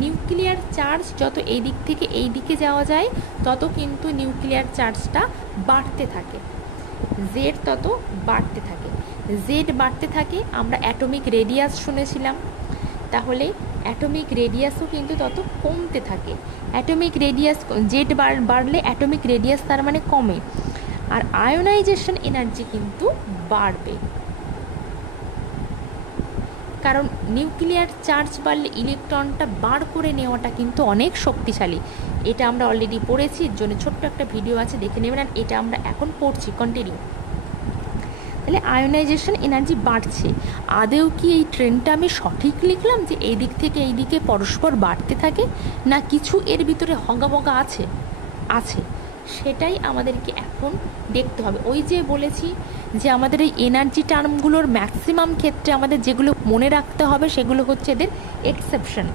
Nuclear charge যত এই দিক থেকে এই দিকে যাওয়া যায় তত কিন্তু নিউক্লিয়ার চার্জটা বাড়তে থাকে, জেড তত বাড়তে থাকে, জেড বাড়তে থাকে। আমরা অ্যাটমিক রেডিয়াস শুনেছিলাম, তাহলে অ্যাটমিক রেডিয়াসও কিন্তু তত কমতে থাকে। অ্যাটমিক রেডিয়াস জেড বাড়লে অ্যাটমিক রেডিয়াস তার মানে কমে, আর আয়োনাইজেশন এনার্জি কিন্তু বাড়বে, কারণ নিউক্লিয়ার চার্জ বাড়লে ইলেকট্রনটা বার করে নেওয়াটা কিন্তু অনেক শক্তিশালী। এটা আমরা অলরেডি পড়েছি, এর জন্য ছোট্ট একটা ভিডিও আছে, দেখে নেবেন। আর এটা আমরা এখন পড়ছি, কন্টিনিউ। তাহলে আয়োনাইজেশন এনার্জি বাড়ছে। আদেও কি এই ট্রেন্ডটা আমি সঠিক লিখলাম যে এই দিক থেকে এই দিকে পরস্পর বাড়তে থাকে, না কিছু এর ভিতরে হগাবগা আছে? আছে, সেটাই আমাদেরকে এখন দেখতে হবে। ওই যে বলেছি যে আমাদের এই এনার্জি টার্মগুলোর ম্যাক্সিমাম ক্ষেত্রে আমাদের যেগুলো মনে রাখতে হবে সেগুলো হচ্ছে এদের এক্সেপশন।